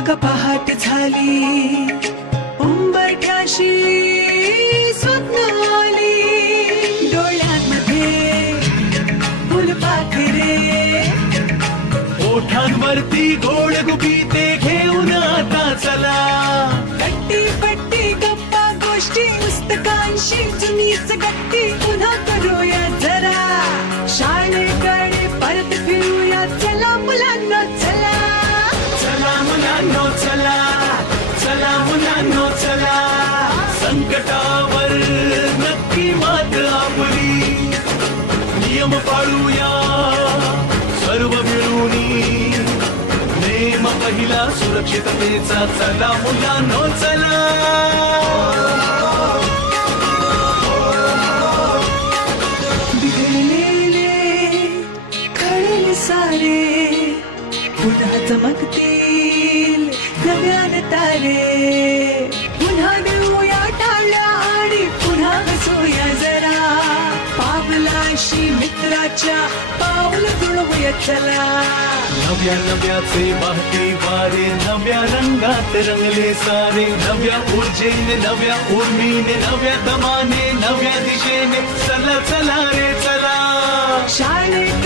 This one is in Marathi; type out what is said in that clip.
ग पहाट झाली. उंबरठ्याशी स्वप्न आली. डोळ्यांमध्ये फुलपाखरे ओठांवरती गोड गुपिते घेऊन आता चला. गट्टी पट्टी गप्पा गोष्टी पुस्तकांशी जुनीच गट्टी पुन्हा करूया. संकटावर नक्की मात आपली नियम पाळूया सर्व मिळून. नेम पहिला सुरक्षिततेचा चला मुलांनो चला. बिघडलेले सारे पुन्हा चमकतील नव्यान तारे. पावलाशी मित्राच्या पाऊल जुळवूया चला. नव्या नव्याचे वाहते वारे नव्या रंगात रंगले सारे नव्या ऊर्जेने नव्या उर्मीने नव्या दमाने नव्या दिशेने. चला चला रे चला. शाळेकडे